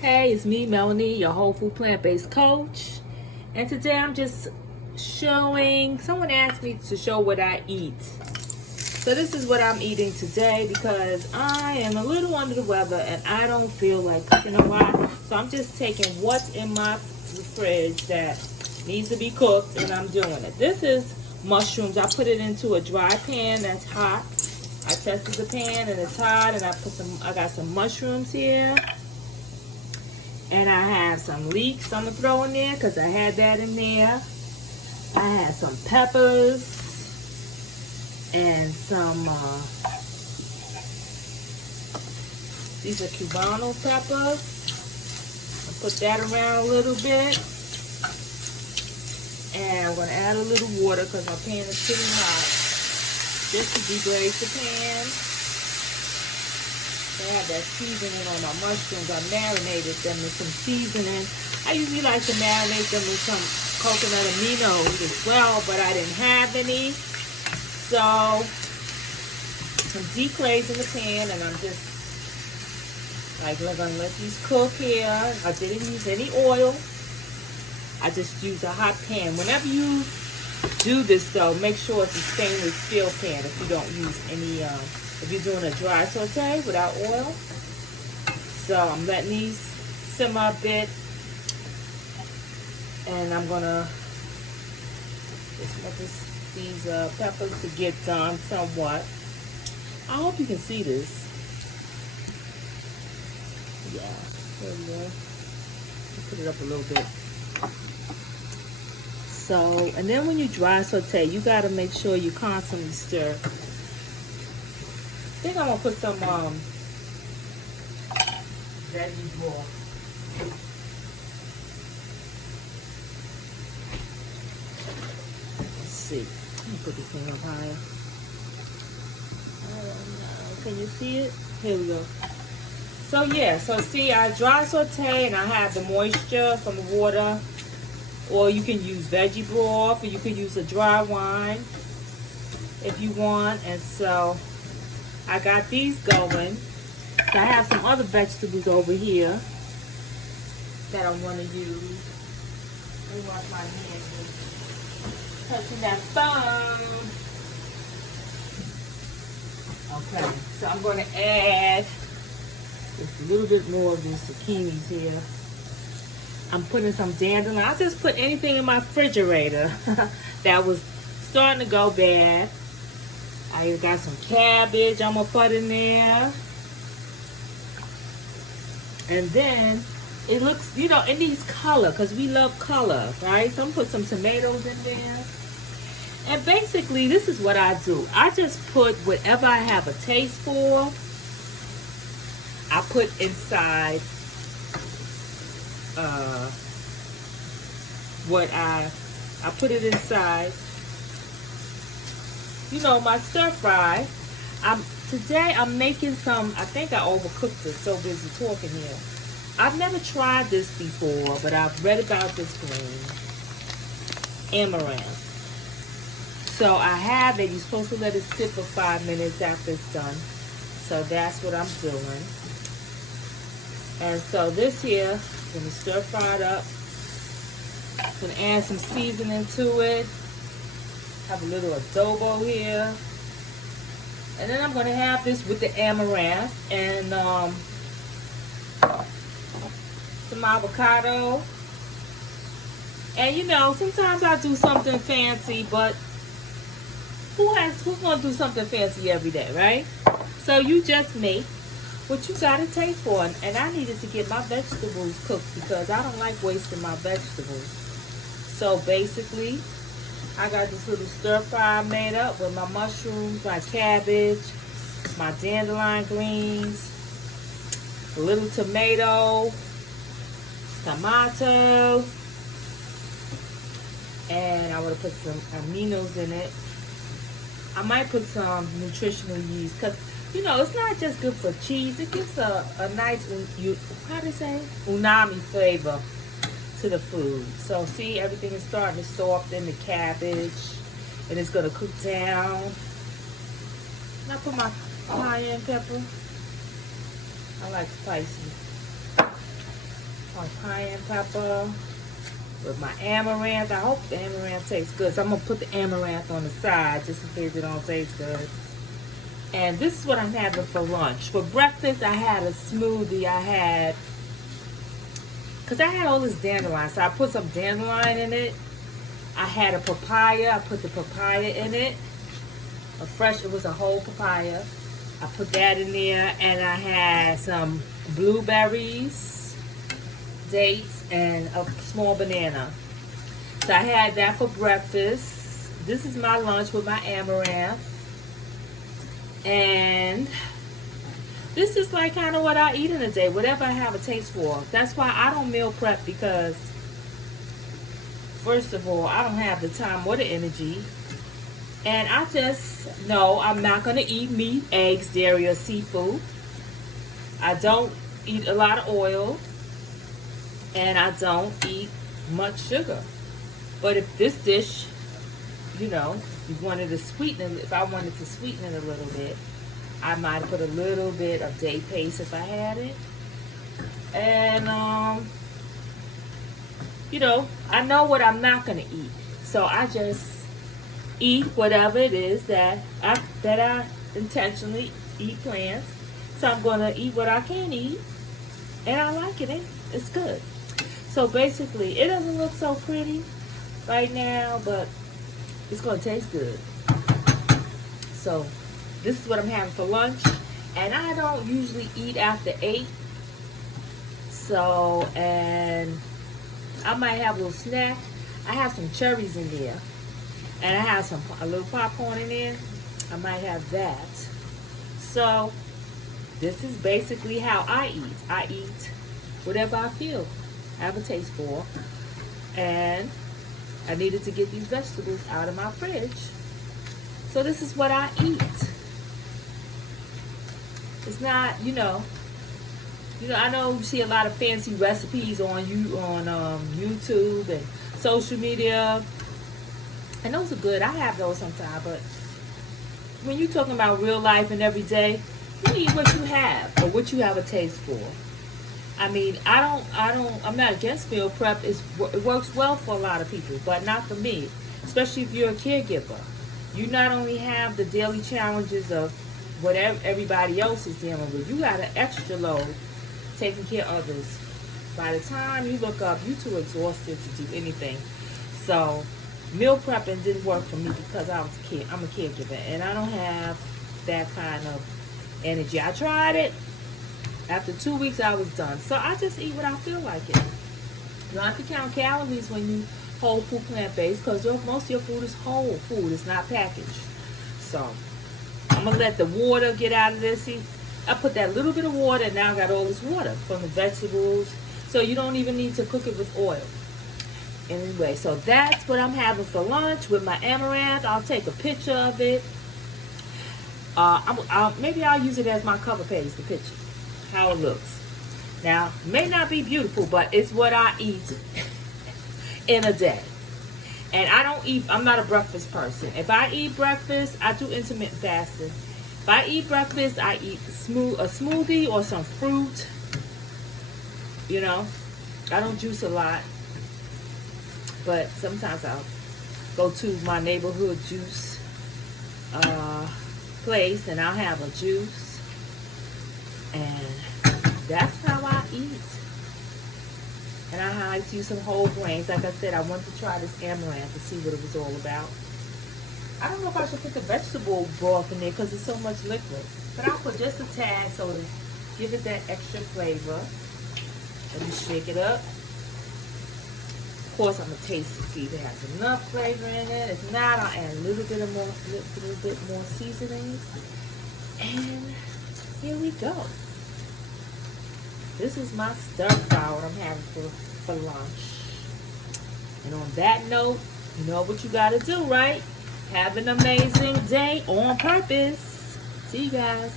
Hey, it's me, Melanie, your whole food plant-based coach. And today I'm just showing, someone asked me to show what I eat. So this is what I'm eating today because I am a little under the weather and I don't feel like cooking a lot. So I'm just taking what's in my fridge that needs to be cooked and I'm doing it. This is mushrooms. I put it into a dry pan that's hot. I tested the pan and it's hot, and I got some mushrooms here. And I have some leeks I'm going to throw in there because I had that in there. I have some peppers and some, these are Cubano peppers. I'll put that around a little bit. And I'm going to add a little water because my pan is pretty hot. Just to deglaze the pan. I have that seasoning on my mushrooms. I marinated them with some seasoning. I usually like to marinate them with some coconut aminos as well, but I didn't have any. So I'm deglazing the pan, and I'm just like, we're gonna let these cook here. I didn't use any oil. I just used a hot pan. Whenever you do this though, make sure it's a stainless steel pan if you don't use any if you're doing a dry saute without oil. So I'm letting these simmer a bit, and I'm gonna just let these peppers to get done somewhat. I hope you can see this. Yeah, there we go. Put it up a little bit. So, and then when you dry saute, you gotta make sure you constantly stir. I think I'm gonna put some veggie broth. Let's see. Let me put this thing up higher. I don't know. Can you see it? Here we go. So yeah, so see, I dry saute and I have the moisture from the water. Or you can use veggie broth, or you can use a dry wine if you want. And so I got these going. So I have some other vegetables over here that I want to use. Let me wash my hands with touching that phone. Okay, so I'm going to add just a little bit more of these zucchinis here. I'm putting some dandelion. I just put anything in my refrigerator that was starting to go bad. I got some cabbage I'm going to put in there. And then it looks, you know, it needs color because we love color, right? So I'm going to put some tomatoes in there. And basically, this is what I do. I just put whatever I have a taste for, I put inside what I put it inside, you know, my stir fry. Today I'm making some, I think I overcooked it, so busy talking here. I've never tried this before, but I've read about this green, amaranth. So I have it. You're supposed to let it sit for 5 minutes after it's done. So that's what I'm doing. And so this here, I'm gonna stir fry it up. I'm gonna add some seasoning to it. Have a little adobo here. And then I'm gonna have this with the amaranth and some avocado. And you know, sometimes I do something fancy, but who's gonna do something fancy every day, right? So you just make what you got a taste for. And I needed to get my vegetables cooked because I don't like wasting my vegetables. So basically, I got this little stir fry made up with my mushrooms, my cabbage, my dandelion greens, a little tomato, and I would have put some aminos in it. I might put some nutritional yeast because, you know, it's not just good for cheese. It gives a nice, how do you say, umami flavor to the food. So see, everything is starting to soften, the cabbage, and it's going to cook down. And I put my cayenne pepper. I like spicy. on cayenne pepper with my amaranth. I hope the amaranth tastes good. So I'm going to put the amaranth on the side just in case it don't taste good. And this is what I'm having for lunch. For breakfast, I had a smoothie. Because I had all this dandelion. So I put some dandelion in it. I had a papaya. I put the papaya in it. It was a whole papaya. I put that in there. And I had some blueberries, dates, and a small banana. So I had that for breakfast. This is my lunch with my amaranth. And this is like kind of what I eat in a day, whatever I have a taste for. That's why I don't meal prep, because first of all, I don't have the time or the energy. And I just know I'm not going to eat meat, eggs, dairy, or seafood. I don't eat a lot of oil. And I don't eat much sugar. But if this dish, you wanted to sweeten it, if I wanted to sweeten it a little bit, I might put a little bit of day paste if I had it. And, I know what I'm not going to eat. So I just eat whatever it is that I intentionally eat plants. So I'm going to eat what I can eat. And I like it. It's good. So basically, it doesn't look so pretty right now, but it's going to taste good. So this is what I'm having for lunch. And I don't usually eat after 8. So, and I might have a little snack. I have some cherries in there. And I have a little popcorn in there. I might have that. So this is basically how I eat. I eat whatever I feel I have a taste for. And I needed to get these vegetables out of my fridge. So this is what I eat. It's not, I know you see a lot of fancy recipes on YouTube and social media. And those are good. I have those sometimes. But when you're talking about real life and every day, you eat what you have or what you have a taste for. I mean, I'm not against meal prep. It works well for a lot of people, but not for me. Especially if you're a caregiver. You not only have the daily challenges of whatever everybody else is dealing with, you got an extra load taking care of others. By the time you look up, you're too exhausted to do anything. So meal prepping didn't work for me because I'm a caregiver, and I don't have that kind of energy. I tried it. After 2 weeks, I was done. So I just eat what I feel like it. You don't have to count calories when you whole food plant-based, because most of your food is whole food. It's not packaged. So I'm going to let the water get out of this. See, I put that little bit of water, and now I got all this water from the vegetables. So you don't even need to cook it with oil. Anyway, so that's what I'm having for lunch with my amaranth. I'll take a picture of it. Maybe I'll use it as my cover page, the picture. How it looks. Now, may not be beautiful, but it's what I eat in a day. And I'm not a breakfast person. If I eat breakfast, I do intermittent fasting. If I eat breakfast, I eat a smoothie or some fruit. I don't juice a lot. But sometimes I'll go to my neighborhood juice place and I'll have a juice. And that's how I eat. And I like to use some whole grains. Like I said, I want to try this amaranth to see what it was all about. I don't know if I should put the vegetable broth in there because it's so much liquid. But I'll put just a tad so to give it that extra flavor. Let me shake it up. Of course, I'm going to taste to see if it has enough flavor in it. If not, I'll add a little bit more seasonings. And here we go. This is my stir fry, what I'm having for lunch. And on that note, you know what you got to do, right? Have an amazing day on purpose. See you guys.